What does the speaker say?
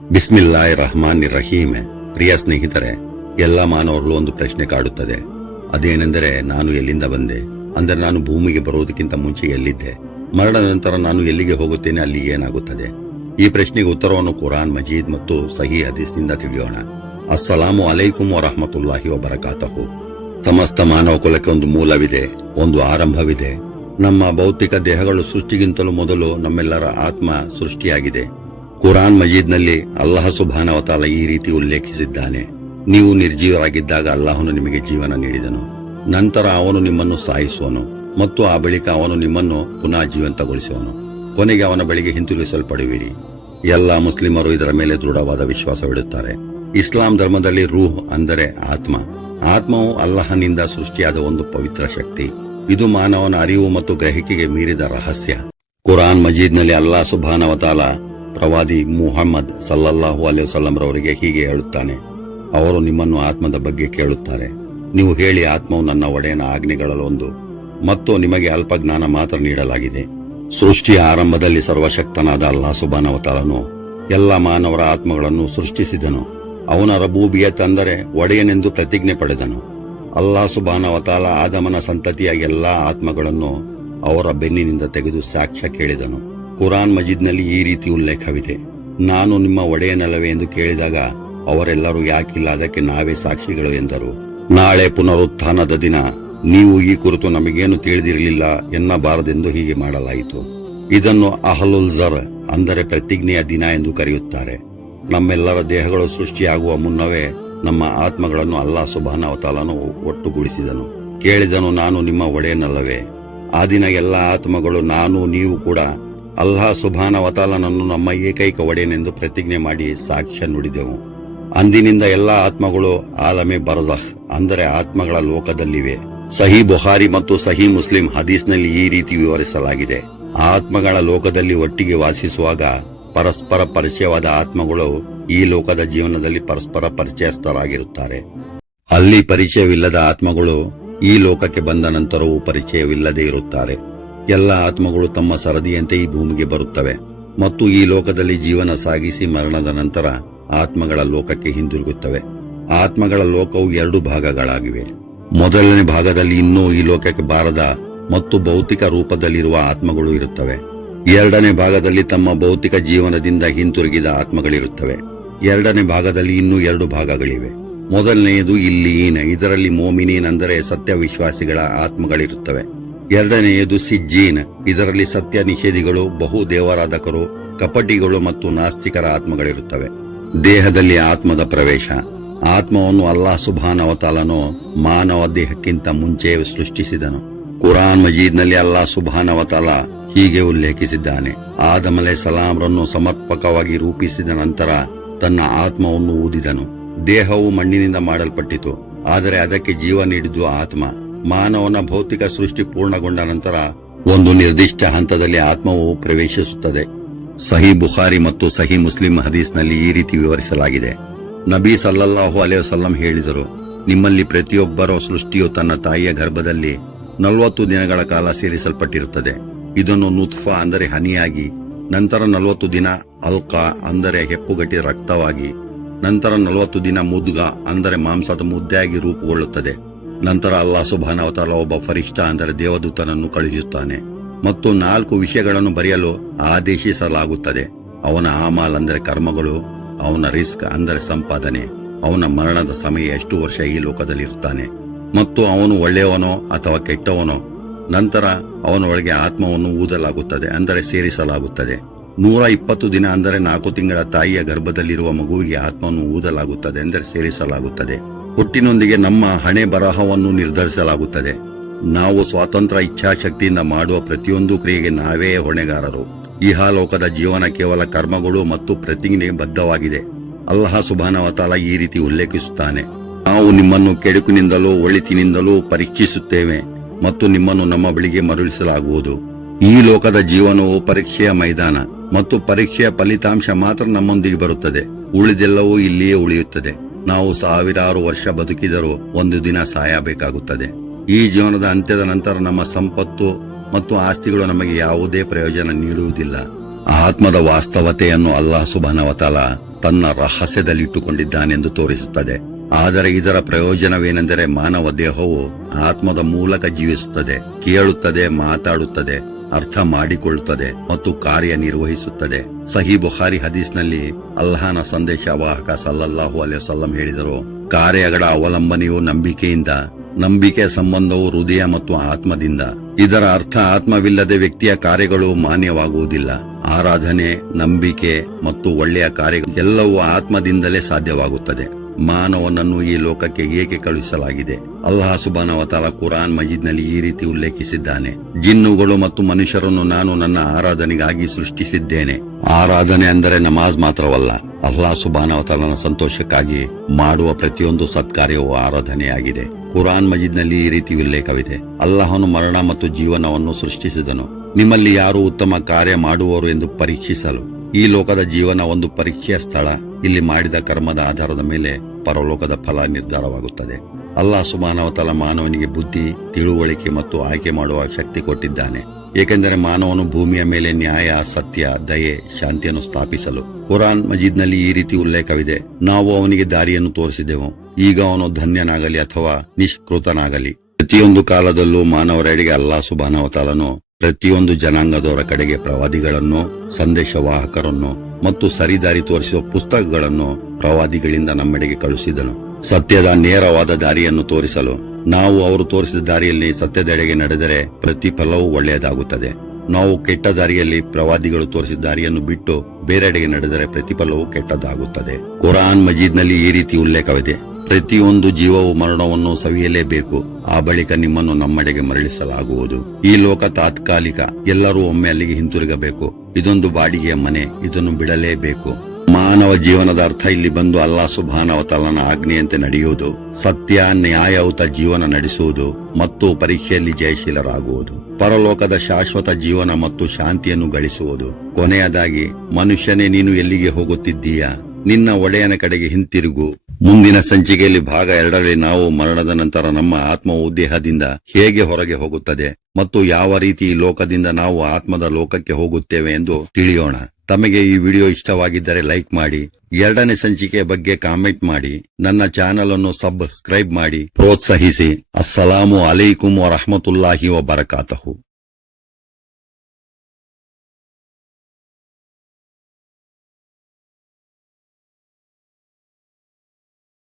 ಬಿಸ್ಮಿಲ್ಲಾಯ್ ರಹಮಾನ್ ರಹೀಮ್ ಪ್ರಿಯ ಸ್ನೇಹಿತರೆ, ಎಲ್ಲ ಮಾನವರಲ್ಲೂ ಒಂದು ಪ್ರಶ್ನೆ ಕಾಡುತ್ತದೆ. ಅದೇನೆಂದರೆ ನಾನು ಎಲ್ಲಿಂದ ಬಂದೆ? ಅಂದರೆ ನಾನು ಭೂಮಿಗೆ ಬರುವುದಕ್ಕಿಂತ ಮುಂಚೆ ಎಲ್ಲಿದ್ದೆ? ಮರಣದ ನಂತರ ನಾನು ಎಲ್ಲಿಗೆ ಹೋಗುತ್ತೇನೆ, ಅಲ್ಲಿ ಏನಾಗುತ್ತದೆ? ಈ ಪ್ರಶ್ನೆಗೆ ಉತ್ತರವನ್ನು ಕುರಾನ್ ಮಜೀದ್ ಮತ್ತು ಸಹಿ ಹದೀಸ್ನಿಂದ ತಿಳಿಯೋಣ. ಅಸ್ಸಲಾಮು ಅಲೈಕುಮ್ ವರಹಮತುಲ್ಲಾಹಿ ವಬರಕಾತಹು. ಸಮಸ್ತ ಮಾನವ ಕುಲಕ್ಕೆ ಒಂದು ಮೂಲವಿದೆ, ಒಂದು ಆರಂಭವಿದೆ. ನಮ್ಮ ಭೌತಿಕ ದೇಹಗಳು ಸೃಷ್ಟಿಗಿಂತಲೂ ಮೊದಲು ನಮ್ಮೆಲ್ಲರ ಆತ್ಮ ಸೃಷ್ಟಿಯಾಗಿದೆ. ಕುರಾನ್ ಮಜೀದ್ನಲ್ಲಿ ಅಲ್ಲಾಹ ಸುಭಾನವತಾಲ ಈ ರೀತಿ ಉಲ್ಲೇಖಿಸಿದ್ದಾನೆ. ನೀವು ನಿರ್ಜೀವರಾಗಿದ್ದಾಗ ಅಲ್ಲಾಹನು ನಿಮಗೆ ಜೀವನ ನೀಡಿದನು. ನಂತರ ಅವನು ನಿಮ್ಮನ್ನು ಸಾಯಿಸುವನು ಮತ್ತು ಆ ಬಳಿಕ ಅವನು ನಿಮ್ಮನ್ನು ಪುನಃ ಜೀವಂತಗೊಳಿಸುವನು. ಕೊನೆಗೆ ಅವನ ಬಳಿಗೆ ಹಿಂತಿರುಗಿಸಲ್ಪಡುವಿರಿ. ಎಲ್ಲ ಮುಸ್ಲಿಮರು ಇದರ ಮೇಲೆ ದೃಢವಾದ ವಿಶ್ವಾಸವಿಡುತ್ತಾರೆ ಇಸ್ಲಾಂ ಧರ್ಮದಲ್ಲಿ ರೂಹ್ ಅಂದರೆ ಆತ್ಮ. ಆತ್ಮವು ಅಲ್ಲಾಹನಿಂದ ಸೃಷ್ಟಿಯಾದ ಒಂದು ಪವಿತ್ರ ಶಕ್ತಿ. ಇದು ಮಾನವನ ಅರಿವು ಮತ್ತು ಗ್ರಹಿಕೆಗೆ ಮೀರಿದ ರಹಸ್ಯ. ಕುರಾನ್ ಮಜೀದ್ನಲ್ಲಿ ಅಲ್ಲಾ ಸುಭಾನವತಾಲ ಪ್ರವಾದಿ ಮುಹಮ್ಮದ್ ಸಲ್ಲಲ್ಲಾಹು ರವರಿಗೆ ಹೀಗೆ ಹೇಳುತ್ತಾನೆ. ಅವರು ನಿಮ್ಮನ್ನು ಆತ್ಮದ ಬಗ್ಗೆ ಕೇಳುತ್ತಾರೆ. ನೀವು ಹೇಳಿ ಆತ್ಮವು ನನ್ನ ಒಡೆಯನ ಆಜ್ಞೆಗಳಲ್ಲೊಂದು ಮತ್ತು ನಿಮಗೆ ಅಲ್ಪ ಜ್ಞಾನ ಮಾತ್ರ ನೀಡಲಾಗಿದೆ. ಸೃಷ್ಟಿಯ ಆರಂಭದಲ್ಲಿ ಸರ್ವಶಕ್ತನಾದ ಅಲ್ಲಾ ಸುಬಾನವತಾಲನು ಎಲ್ಲ ಮಾನವರ ಆತ್ಮಗಳನ್ನು ಸೃಷ್ಟಿಸಿದನು. ಅವನ ರಬೂಬಿಯತ್ ತಂದರೆ ಒಡೆಯನೆಂದು ಪ್ರತಿಜ್ಞೆ ಪಡೆದನು. ಅಲ್ಲಾ ಸುಬಾನವತಾಲ ಆದಮನ ಸಂತತಿಯ ಎಲ್ಲಾ ಆತ್ಮಗಳನ್ನು ಅವರ ಬೆನ್ನಿನಿಂದ ತೆಗೆದು ಸಾಕ್ಷ್ಯ ಕೇಳಿದನು. ಕುರಾನ್ ಮಜೀದ್ನಲ್ಲಿ ಈ ರೀತಿ ಉಲ್ಲೇಖವಿದೆ. ನಾನು ನಿಮ್ಮ ಒಡೆಯನಲ್ಲವೇ ಎಂದು ಕೇಳಿದಾಗ ಅವರೆಲ್ಲರೂ ಯಾಕಿಲ್ಲ ಅದಕ್ಕೆ ನಾವೇ ಸಾಕ್ಷಿಗಳು ಎಂದರು. ನಾಳೆ ಪುನರುತ್ಥಾನದ ದಿನ ನೀವು ಈ ಕುರಿತು ನಮಗೇನು ತಿಳಿದಿರಲಿಲ್ಲ ಎನ್ನಬಾರದೆಂದು ಹೀಗೆ ಮಾಡಲಾಯಿತು. ಇದನ್ನು ಅಹಲುಲ್ ಅಂದರೆ ಪ್ರತಿಜ್ಞೆಯ ದಿನ ಎಂದು ಕರೆಯುತ್ತಾರೆ. ನಮ್ಮೆಲ್ಲರ ದೇಹಗಳು ಸೃಷ್ಟಿಯಾಗುವ ಮುನ್ನವೇ ನಮ್ಮ ಆತ್ಮಗಳನ್ನು ಅಲ್ಲಾ ಸುಬಾನ ಅವತಾಲನು ಒಟ್ಟುಗೂಡಿಸಿದನು. ಕೇಳಿದನು, ನಾನು ನಿಮ್ಮ ಒಡೆಯನಲ್ಲವೇ. ಆ ದಿನ ಎಲ್ಲ ಆತ್ಮಗಳು, ನಾನು, ನೀವು ಕೂಡ ಅಲ್ಲಾಹ್ ಸುಭಾನ ವತಾಲನನ್ನು ನಮ್ಮ ಏಕೈಕ ಒಡೆಯನೆಂದು ಪ್ರತಿಜ್ಞೆ ಮಾಡಿ ಸಾಕ್ಷ್ಯ ನುಡಿದೆವು. ಅಂದಿನಿಂದ ಎಲ್ಲ ಆತ್ಮಗಳು ಆಲಮೆ ಬರಜಹ್, ಅಂದರೆ ಆತ್ಮಗಳ ಲೋಕದಲ್ಲಿವೆ. ಸಹಿ ಬುಹಾರಿ ಮತ್ತು ಸಹಿ ಮುಸ್ಲಿಂ ಹದೀಸ್ನಲ್ಲಿ ಈ ರೀತಿ ವಿವರಿಸಲಾಗಿದೆ. ಆತ್ಮಗಳ ಲೋಕದಲ್ಲಿ ಒಟ್ಟಿಗೆ ವಾಸಿಸುವಾಗ ಪರಸ್ಪರ ಪರಿಚಯವಾದ ಆತ್ಮಗಳು ಈ ಲೋಕದ ಜೀವನದಲ್ಲಿ ಪರಸ್ಪರ ಪರಿಚಯಸ್ಥರಾಗಿರುತ್ತಾರೆ. ಅಲ್ಲಿ ಪರಿಚಯವಿಲ್ಲದ ಆತ್ಮಗಳು ಈ ಲೋಕಕ್ಕೆ ಬಂದ ನಂತರವೂ ಪರಿಚಯವಿಲ್ಲದೆ ಇರುತ್ತಾರೆ. ಎಲ್ಲ ಆತ್ಮಗಳು ತಮ್ಮ ಸರದಿಯಂತೆ ಈ ಭೂಮಿಗೆ ಬರುತ್ತವೆ ಮತ್ತು ಈ ಲೋಕದಲ್ಲಿ ಜೀವನ ಸಾಗಿಸಿ ಮರಣದ ನಂತರ ಆತ್ಮಗಳ ಲೋಕಕ್ಕೆ ಹಿಂದಿರುಗುತ್ತವೆ. ಆತ್ಮಗಳ ಲೋಕವು ಎರಡು ಭಾಗಗಳಾಗಿವೆ. ಮೊದಲನೇ ಭಾಗದಲ್ಲಿ ಇನ್ನೂ ಈ ಲೋಕಕ್ಕೆ ಬಾರದ ಮತ್ತು ಭೌತಿಕ ರೂಪದಲ್ಲಿರುವ ಆತ್ಮಗಳು ಇರುತ್ತವೆ. ಎರಡನೇ ಭಾಗದಲ್ಲಿ ತಮ್ಮ ಭೌತಿಕ ಜೀವನದಿಂದ ಹಿಂತಿರುಗಿದ ಆತ್ಮಗಳಿರುತ್ತವೆ. ಎರಡನೇ ಭಾಗದಲ್ಲಿ ಇನ್ನೂ ಎರಡು ಭಾಗಗಳಿವೆ. ಮೊದಲನೆಯದು ಇಲ್ಲಿ ಇದರಲ್ಲಿ ಮೋಮಿನೀನ್ ಅಂದರೆ ಸತ್ಯವಿಶ್ವಾಸಿಗಳ ಆತ್ಮಗಳಿರುತ್ತವೆ. ಎರಡನೆಯದು ಸಿಜ್ಜೀನ್. ಇದರಲ್ಲಿ ಸತ್ಯ ನಿಷೇಧಿಗಳು ಬಹು ದೇವರಾಧಕರು, ಕಪಟಿಗಳು ಮತ್ತು ನಾಸ್ತಿಕರ ಆತ್ಮಗಳಿರುತ್ತವೆ. ದೇಹದಲ್ಲಿ ಆತ್ಮದ ಪ್ರವೇಶ. ಆತ್ಮವನ್ನು ಅಲ್ಲಾಹ್ ಸುಭಾನವತಾಲನು ಮಾನವ ದೇಹಕ್ಕಿಂತ ಮುಂಚೆ ಸೃಷ್ಟಿಸಿದನು. ಕುರಾನ್ ಮಜೀದ್ನಲ್ಲಿ ಅಲ್ಲಾಹ್ ಸುಭಾನವತಾಲ ಹೀಗೆ ಉಲ್ಲೇಖಿಸಿದ್ದಾನೆ. ಆದಮಲೆ ಸಲಾಂರನ್ನು ಸಮರ್ಪಕವಾಗಿ ರೂಪಿಸಿದ ನಂತರ ತನ್ನ ಆತ್ಮವನ್ನು ಊದಿದನು. ದೇಹವು ಮಣ್ಣಿನಿಂದ ಮಾಡಲ್ಪಟ್ಟಿತು. ಆದರೆ ಅದಕ್ಕೆ ಜೀವ ನೀಡಿದ್ದು ಆತ್ಮ. ಮಾನವನ ಭೌತಿಕ ಸೃಷ್ಟಿ ಪೂರ್ಣಗೊಂಡ ನಂತರ ಒಂದು ನಿರ್ದಿಷ್ಟ ಹಂತದಲ್ಲಿ ಆತ್ಮವು ಪ್ರವೇಶಿಸುತ್ತದೆ. ಸಹಿ ಬುಖಾರಿ ಮತ್ತು ಸಹಿ ಮುಸ್ಲಿಂ ಹದೀಸ್ನಲ್ಲಿ ಈ ರೀತಿ ವಿವರಿಸಲಾಗಿದೆ. ನಬಿ ಸಲ್ಲಲ್ಲಾಹು ಅಲೇ ವಸಲ್ಲಂ ಹೇಳಿದರು, ನಿಮ್ಮಲ್ಲಿ ಪ್ರತಿಯೊಬ್ಬರ ಸೃಷ್ಟಿಯು ತನ್ನ ತಾಯಿಯ ಗರ್ಭದಲ್ಲಿ ನಲವತ್ತು ದಿನಗಳ ಕಾಲ ಸೇರಿಸಲ್ಪಟ್ಟಿರುತ್ತದೆ. ಇದನ್ನು ನುತ್ಫಾ ಅಂದರೆ ಹನಿಯಾಗಿ, ನಂತರ ನಲವತ್ತು ದಿನ ಅಲ್ಕಾ ಅಂದರೆ ಹೆಪ್ಪುಗಟ್ಟಿ ರಕ್ತವಾಗಿ, ನಂತರ ನಲವತ್ತು ದಿನ ಮುದ್ಗ ಅಂದರೆ ಮಾಂಸದ ಮುದ್ದೆಯಾಗಿ ರೂಪುಗೊಳ್ಳುತ್ತದೆ. ನಂತರ ಅಲ್ಲಾ ಸುಬಾನವತಾಲ ಒಬ್ಬ ಫರಿಷ್ಠ ಅಂದರೆ ದೇವದೂತನನ್ನು ಕಳುಹಿಸುತ್ತಾನೆ. ಮತ್ತು ನಾಲ್ಕು ವಿಷಯಗಳನ್ನು ಬರೆಯಲು ಆದೇಶಿಸಲಾಗುತ್ತದೆ. ಅವನ ಆಮಾಲ್ ಅಂದರೆ ಕರ್ಮಗಳು, ಅವನ ರಿಸ್ಕ್ ಅಂದರೆ ಸಂಪಾದನೆ, ಅವನ ಮರಣದ ಸಮಯ ಎಷ್ಟು ವರ್ಷ ಈ ಲೋಕದಲ್ಲಿರುತ್ತಾನೆ ಮತ್ತು ಅವನು ಒಳ್ಳೆಯವನೋ ಅಥವಾ ಕೆಟ್ಟವನೋ, ನಂತರ ಅವನೊಳಗೆ ಆತ್ಮವನ್ನು ಊದಲಾಗುತ್ತದೆ ಅಂದರೆ ಸೇರಿಸಲಾಗುತ್ತದೆ. ನೂರ ಇಪ್ಪತ್ತು ದಿನ ಅಂದರೆ ನಾಲ್ಕು ತಿಂಗಳ ತಾಯಿಯ ಗರ್ಭದಲ್ಲಿರುವ ಮಗುವಿಗೆ ಆತ್ಮವನ್ನು ಊದಲಾಗುತ್ತದೆ ಅಂದರೆ ಸೇರಿಸಲಾಗುತ್ತದೆ. ಹುಟ್ಟಿನೊಂದಿಗೆ ನಮ್ಮ ಹಣೆ ಬರಹವನ್ನು ನಿರ್ಧರಿಸಲಾಗುತ್ತದೆ. ನಾವು ಸ್ವಾತಂತ್ರ್ಯ ಇಚ್ಛಾಶಕ್ತಿಯಿಂದ ಮಾಡುವ ಪ್ರತಿಯೊಂದು ಕ್ರಿಯೆಗೆ ನಾವೇ ಹೊಣೆಗಾರರು. ಇಹಾಲೋಕದ ಜೀವನ ಕೇವಲ ಕರ್ಮಗಳು ಮತ್ತು ಪ್ರತಿಜ್ಞೆ ಬದ್ಧವಾಗಿದೆ. ಅಲ್ಲಾಹ ಸುಬಾನವತಾಲ ಈ ರೀತಿ ಉಲ್ಲೇಖಿಸುತ್ತಾನೆ. ನಾವು ನಿಮ್ಮನ್ನು ಕೆಡುಕಿನಿಂದಲೂ ಒಳಿತಿನಿಂದಲೂ ಪರೀಕ್ಷಿಸುತ್ತೇವೆ ಮತ್ತು ನಿಮ್ಮನ್ನು ನಮ್ಮ ಬಳಿಗೆ ಮರುಳಿಸಲಾಗುವುದು. ಈ ಲೋಕದ ಜೀವನವು ಪರೀಕ್ಷೆಯ ಮೈದಾನ ಮತ್ತು ಪರೀಕ್ಷೆಯ ಫಲಿತಾಂಶ ಮಾತ್ರ ನಮ್ಮೊಂದಿಗೆ ಬರುತ್ತದೆ. ಉಳಿದೆಲ್ಲವೂ ಇಲ್ಲಿಯೇ ಉಳಿಯುತ್ತದೆ. ನಾವು ಸಾವಿರಾರು ವರ್ಷ ಬದುಕಿದರೂ ಒಂದು ದಿನ ಸಾಯಬೇಕಾಗುತ್ತದೆ. ಈ ಜೀವನದ ಅಂತ್ಯದ ನಂತರ ನಮ್ಮ ಸಂಪತ್ತು ಮತ್ತು ಆಸ್ತಿಗಳು ನಮಗೆ ಯಾವುದೇ ಪ್ರಯೋಜನ ನೀಡುವುದಿಲ್ಲ. ಆತ್ಮದ ವಾಸ್ತವತೆಯನ್ನು ಅಲ್ಲಾಹ್ ಸುಬಾನವತಾಲ ತನ್ನ ರಹಸ್ಯದಲ್ಲಿಟ್ಟುಕೊಂಡಿದ್ದಾನೆಂದು ತೋರಿಸುತ್ತದೆ. ಆದರೆ ಇದರ ಪ್ರಯೋಜನವೇನೆಂದರೆ ಮಾನವ ದೇಹವು ಆತ್ಮದ ಮೂಲಕ ಜೀವಿಸುತ್ತದೆ, ಕೇಳುತ್ತದೆ, ಮಾತಾಡುತ್ತದೆ ಅರ್ಥ ಮಾಡಿಕೊಳ್ಳುತ್ತದೆ ಮತ್ತು ಕಾರ್ಯನಿರ್ವಹಿಸುತ್ತದೆ ಸಹಿ ಬುಖಾರಿ ಹದೀಸ್ನಲ್ಲಿ ಅಲ್ಲಾಹನ ಸಂದೇಶವಾಹಕ ಸಲ್ಲಲ್ಲಾಹು ಸಲ್ಲಂ ಹೇಳಿದರು, ಕಾರ್ಯಗಳ ಅವಲಂಬನೆಯು ನಂಬಿಕೆಯಿಂದ, ನಂಬಿಕೆ ಸಂಬಂಧವು ಹೃದಯ ಮತ್ತು ಆತ್ಮದಿಂದ. ಇದರ ಅರ್ಥ ಆತ್ಮವಿಲ್ಲದೆ ವ್ಯಕ್ತಿಯ ಕಾರ್ಯಗಳು ಮಾನ್ಯವಾಗುವುದಿಲ್ಲ. ಆರಾಧನೆ, ನಂಬಿಕೆ ಮತ್ತು ಒಳ್ಳೆಯ ಕಾರ್ಯ ಎಲ್ಲವೂ ಆತ್ಮದಿಂದಲೇ ಸಾಧ್ಯವಾಗುತ್ತದೆ. ಮಾನವನನ್ನು ಈ ಲೋಕಕ್ಕೆ ಏಕೆ ಕಳುಹಿಸಲಾಗಿದೆ? ಅಲ್ಲಾಹ ಸುಬಾನವತಾಲ ಕುರಾನ್ ಮಜೀದ್ನಲ್ಲಿ ಈ ರೀತಿ ಉಲ್ಲೇಖಿಸಿದ್ದಾನೆ. ಜಿನ್ನುಗಳು ಮತ್ತು ಮನುಷ್ಯರನ್ನು ನಾನು ನನ್ನ ಆರಾಧನೆಗಾಗಿ ಸೃಷ್ಟಿಸಿದ್ದೇನೆ. ಆರಾಧನೆ ಅಂದರೆ ನಮಾಜ್ ಮಾತ್ರವಲ್ಲ, ಅಲ್ಲಾಹ ಸುಬಾನವತಾಲನ ಸಂತೋಷಕ್ಕಾಗಿ ಮಾಡುವ ಪ್ರತಿಯೊಂದು ಸತ್ಕಾರ್ಯವು ಆರಾಧನೆಯಾಗಿದೆ. ಕುರಾನ್ ಮಜೀದ್ನಲ್ಲಿ ಈ ರೀತಿ ಉಲ್ಲೇಖವಿದೆ. ಅಲ್ಲಾಹನು ಮರಣ ಮತ್ತು ಜೀವನವನ್ನು ಸೃಷ್ಟಿಸಿದನು. ನಿಮ್ಮಲ್ಲಿ ಯಾರು ಉತ್ತಮ ಕಾರ್ಯ ಮಾಡುವವರು ಎಂದು ಪರೀಕ್ಷಿಸಲು ಈ ಲೋಕದ ಜೀವನ ಒಂದು ಪರೀಕ್ಷೆಯ ಸ್ಥಳ. ಇಲ್ಲಿ ಮಾಡಿದ ಕರ್ಮದ ಆಧಾರದ ಮೇಲೆ ಪರಲೋಕದ ಫಲ ನಿರ್ಧಾರವಾಗುತ್ತದೆ. ಅಲ್ಲಾ ಸುಮಾನವತಲ ಮಾನವನಿಗೆ ಬುದ್ಧಿ, ತಿಳುವಳಿಕೆ ಮತ್ತು ಆಯ್ಕೆ ಮಾಡುವ ಶಕ್ತಿ ಕೊಟ್ಟಿದ್ದಾನೆ. ಏಕೆಂದರೆ ಮಾನವನು ಭೂಮಿಯ ಮೇಲೆ ನ್ಯಾಯ, ಸತ್ಯ, ದಯೆ, ಶಾಂತಿಯನ್ನು ಸ್ಥಾಪಿಸಲು. ಕುರಾನ್ ಮಜೀದ್ನಲ್ಲಿ ಈ ರೀತಿ ಉಲ್ಲೇಖವಿದೆ. ನಾವು ಅವನಿಗೆ ದಾರಿಯನ್ನು ತೋರಿಸಿದೆವು. ಈಗ ಅವನು ಧನ್ಯನಾಗಲಿ ಅಥವಾ ನಿಷ್ಕೃತನಾಗಲಿ. ಪ್ರತಿಯೊಂದು ಕಾಲದಲ್ಲೂ ಮಾನವರೆಡೆಗೆ ಅಲ್ಲಾ ಸುಬಾನವತಾಲನು ಪ್ರತಿಯೊಂದು ಜನಾಂಗದವರ ಕಡೆಗೆ ಪ್ರವಾದಿಗಳನ್ನು, ಸಂದೇಶವಾಹಕರನ್ನು ಮತ್ತು ಸರಿದಾರಿ ತೋರಿಸುವ ಪುಸ್ತಕಗಳನ್ನು ಪ್ರವಾದಿಗಳಿಂದ ನಮ್ಮೆಡೆಗೆ ಕಳುಹಿಸಿದನು. ಸತ್ಯದ ನೇರವಾದ ದಾರಿಯನ್ನು ತೋರಿಸಲು ನಾವು ಅವರು ತೋರಿಸಿದ ದಾರಿಯಲ್ಲಿ ಸತ್ಯದೆಡೆಗೆ ನಡೆದರೆ ಪ್ರತಿಫಲವೂ ಒಳ್ಳೆಯದಾಗುತ್ತದೆ. ನಾವು ಕೆಟ್ಟ ದಾರಿಯಲ್ಲಿ ಪ್ರವಾದಿಗಳು ತೋರಿಸಿದ ದಾರಿಯನ್ನು ಬಿಟ್ಟು ಬೇರೆಡೆಗೆ ನಡೆದರೆ ಪ್ರತಿಫಲವು ಕೆಟ್ಟದಾಗುತ್ತದೆ. ಕುರಾನ್ ಮಜೀದ್ನಲ್ಲಿ ಈ ರೀತಿ ಉಲ್ಲೇಖವಿದೆ. ಪ್ರತಿಯೊಂದು ಜೀವವು ಮರಣವನ್ನು ಸವಿಯಲೇಬೇಕು. ಆ ಬಳಿಕ ನಿಮ್ಮನ್ನು ನಮ್ಮಡೆಗೆ ಮರಳಿಸಲಾಗುವುದು. ಈ ಲೋಕ ತಾತ್ಕಾಲಿಕ. ಎಲ್ಲರೂ ಒಮ್ಮೆ ಅಲ್ಲಿಗೆ ಹಿಂತಿರುಗಬೇಕು. ಇದೊಂದು ಬಾಡಿಗೆಯ ಮನೆ. ಇದನ್ನು ಬಿಡಲೇಬೇಕು. ಮಾನವ ಜೀವನದ ಅರ್ಥ ಇಲ್ಲಿ ಬಂದು ಅಲ್ಲಾ ಸುಭಾನವತಲನ ಆಜ್ಞೆಯಂತೆ ನಡೆಯುವುದು. ಸತ್ಯ ನ್ಯಾಯಯುತ ಜೀವನ ನಡೆಸುವುದು. ಮತ್ತು ಪರೀಕ್ಷೆಯಲ್ಲಿ ಜಯಶೀಲರಾಗುವುದು. ಪರಲೋಕದ ಶಾಶ್ವತ ಜೀವನ ಮತ್ತು ಶಾಂತಿಯನ್ನು ಗಳಿಸುವುದು. ಕೊನೆಯದಾಗಿ, ಮನುಷ್ಯನೇ ನೀನು ಎಲ್ಲಿಗೆ ಹೋಗುತ್ತಿದ್ದೀಯಾ? ನಿನ್ನ ಒಡೆಯನ ಕಡೆಗೆ ಹಿಂತಿರುಗು. ಮುಂದಿನ ಸಂಚಿಕೆಯಲ್ಲಿ ಭಾಗ ಎರಡರಲ್ಲಿ ನಾವು ಮರಣದ ನಂತರ ನಮ್ಮ ಆತ್ಮವು ದೇಹದಿಂದ ಹೇಗೆ ಹೊರಗೆ ಹೋಗುತ್ತದೆ ಮತ್ತು ಯಾವ ರೀತಿ ಈ ಲೋಕದಿಂದ ನಾವು ಆತ್ಮದ ಲೋಕಕ್ಕೆ ಹೋಗುತ್ತೇವೆ ಎಂದು ತಿಳಿಯೋಣ. ತಮಗೆ ಈ ವಿಡಿಯೋ ಇಷ್ಟವಾಗಿದ್ದರೆ ಲೈಕ್ ಮಾಡಿ, ಎರಡನೇ ಸಂಚಿಕೆಯ ಬಗ್ಗೆ ಕಾಮೆಂಟ್ ಮಾಡಿ, ನನ್ನ ಚಾನೆಲ್ ಅನ್ನು ಸಬ್ಸ್ಕ್ರೈಬ್ ಮಾಡಿ, ಪ್ರೋತ್ಸಾಹಿಸಿ. ಅಸ್ಸಲಾಮು ಅಲೈಕುಂ ವರಹಮತುಲ್ಲಾಹಿ ವಬರಕಾತಹು.